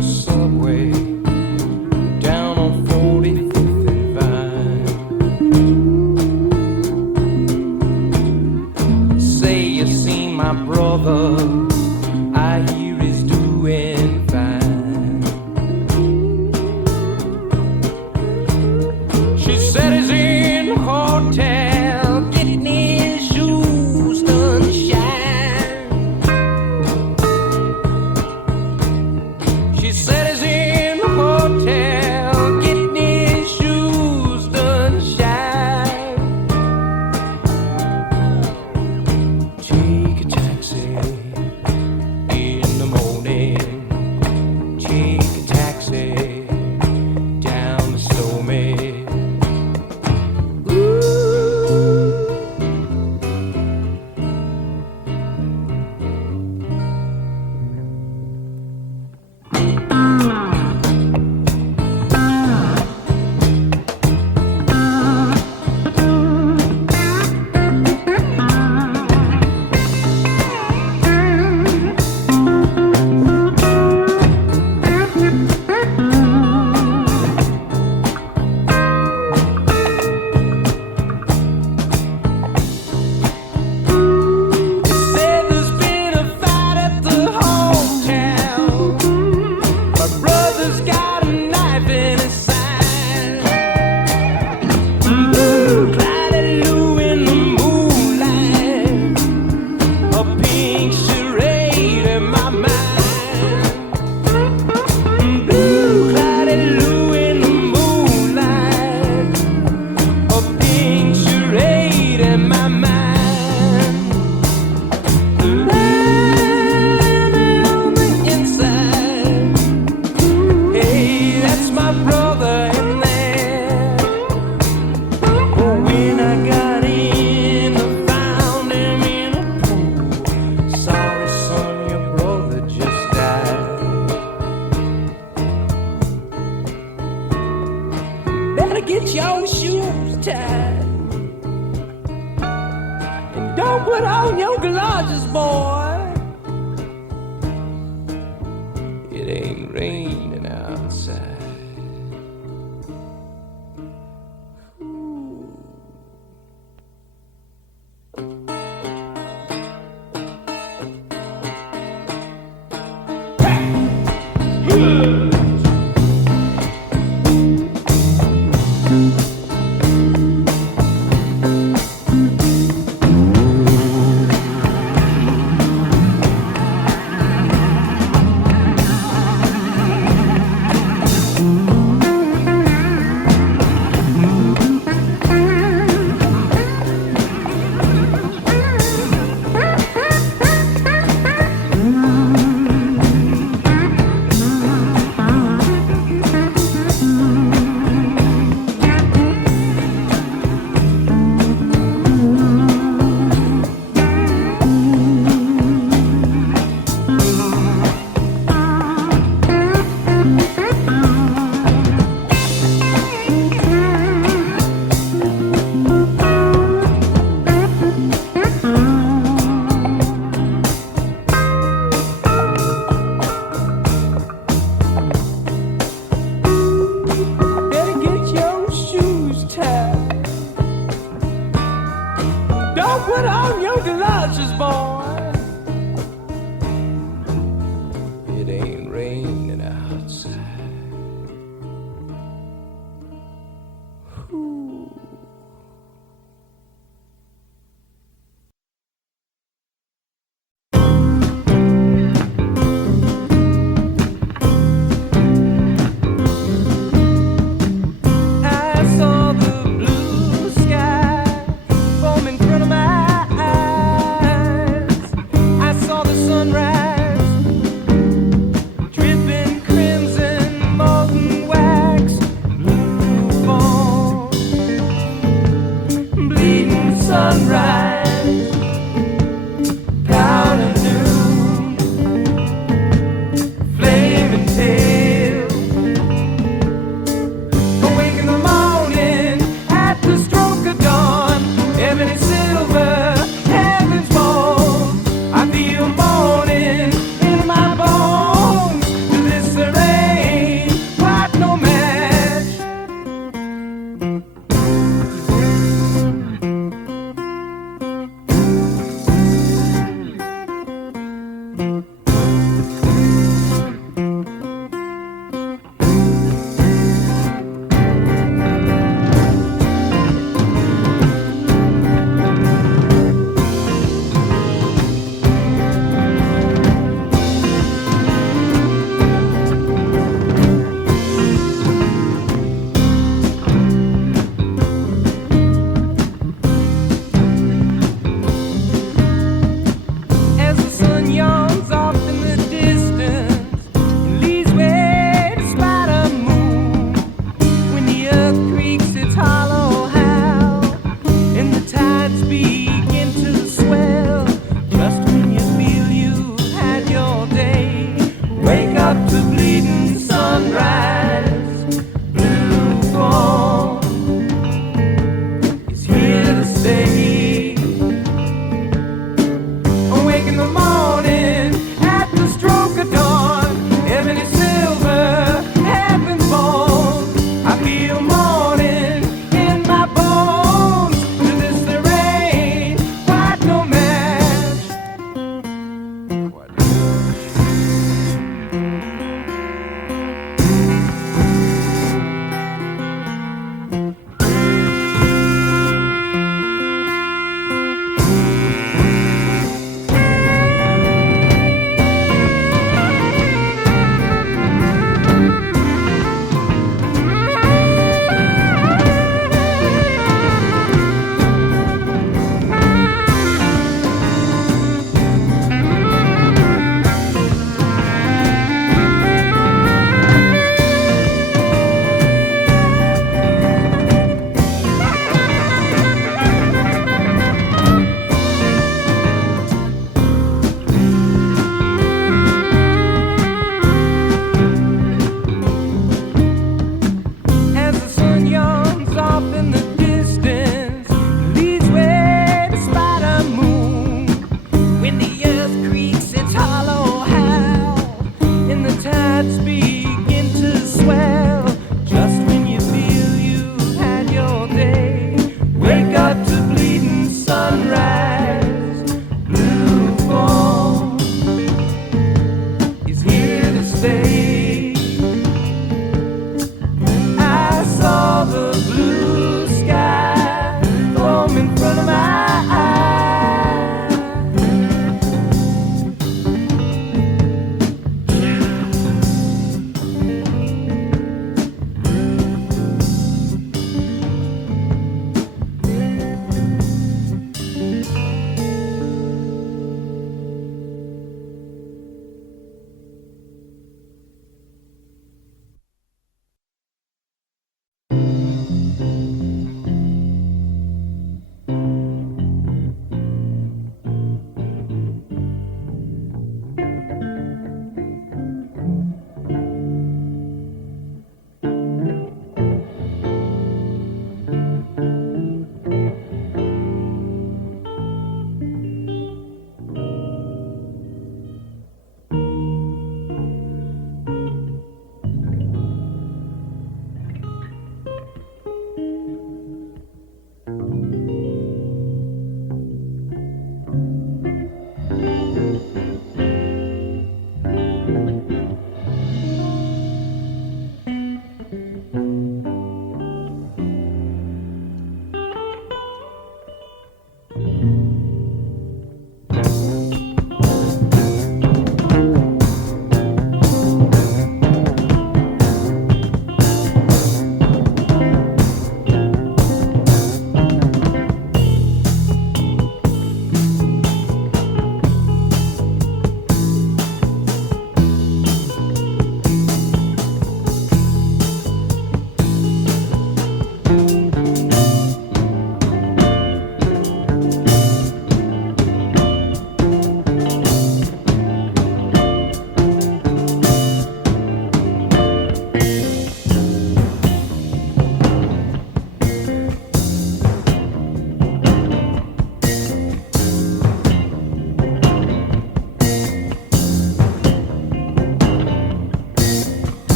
the subway down on 45th and Vine. Say you seen my brother, I hear he's doing fine. She said he's in the hotel getting his shoes done shine. She said he's in the hotel getting his shoes done shine. Take a taxi in the morning. Take a taxi down the Stormy. Said there's been a fight at the hotel. My brother's got a knife in his side. Ratti Lew in the moonlight, a pink charade in my mind. Ratti Lew in the moonlight, a pink charade in my mind. Lying on the inside. Hey, that's my brother in there. But when I got in, I found him in a pool. Sorry, son, your brother just died. Better get your shoes tied. And don't put on your galoshes, boy. It ain't raining outside.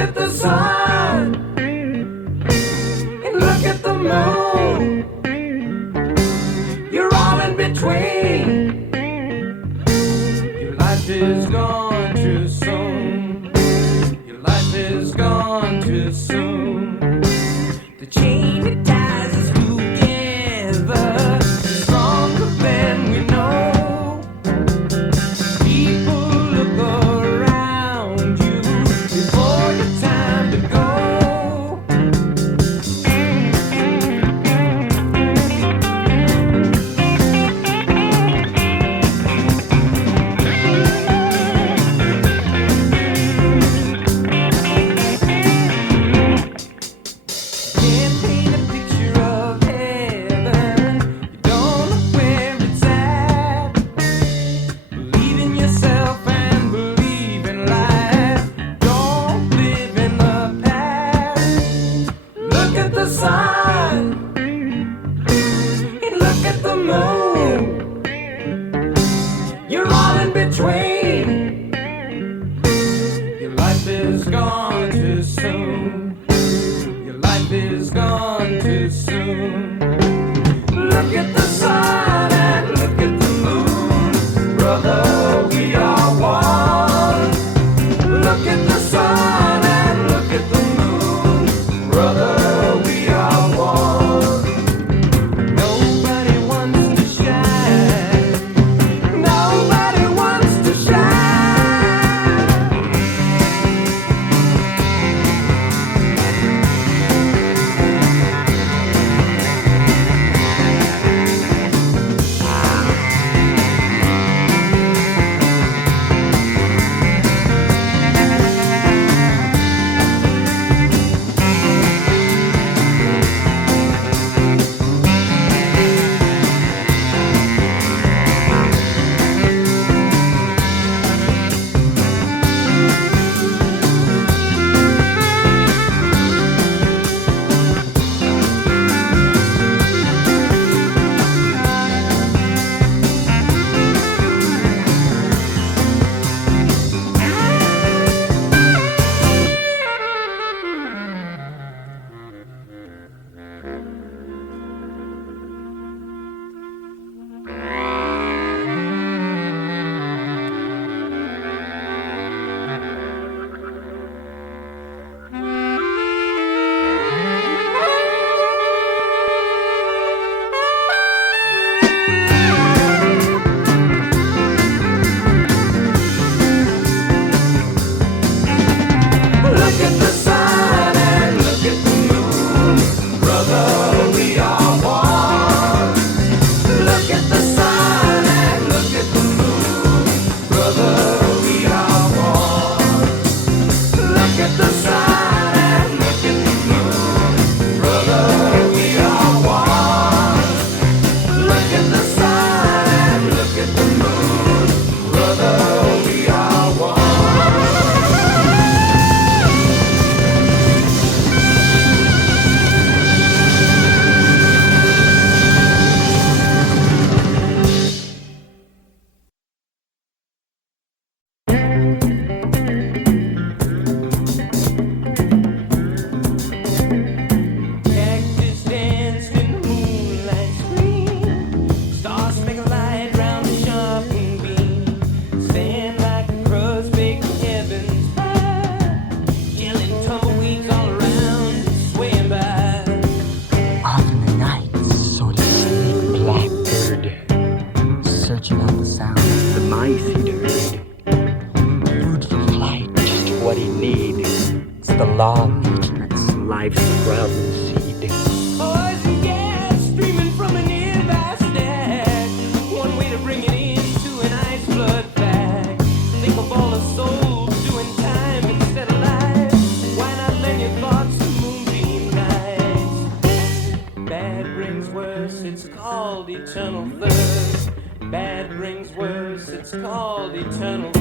at the sun and look at the moon. You're all in between. Your life is gone too soon. Your life is gone too soon. The chain that ties us together is stronger than we know. People look around you before your time to go. Can't paint a picture of heaven. You don't know where it's at. Believe in yourself and believe in life. Don't live in the past. Look at the sun and look at the moon. You're all in between. Your life is gone too soon. Your life is gone too soon. Look at the sun and look at the moon. Brother, we are one. Look at the sun and look at the moon. Brother, we are one. Nobody wants to shine. Nobody wants to shine. Look at the sun and look at the moon. Brother, we are one. Look at the sun and look at the moon. Brother, we are one. Look at the sun and look at the moon. Brother, we are one. Look at the sun and look at the moon. Brother, we are one. Cactus danced in the moonlight screen. Stars make a light round the sharpening beam. Stand like a crust baked in heaven's pie. Killing tumbleweeds all around, swaying by. Off in the night, sort of sleek blackbird, searching out the sound. The mice he'd heard. Food for flight, just what he need. It's the law of nature, it's life's sprouting seed. Poison gas streaming from a nearby stack. One way to bring it into an ice blood bag. Think of all the souls doing time instead of life. Why not lend your thoughts to moonbeam nights? Bad brings worse, it's called eternal thirst. Bad brings worse, it's called eternal thirst.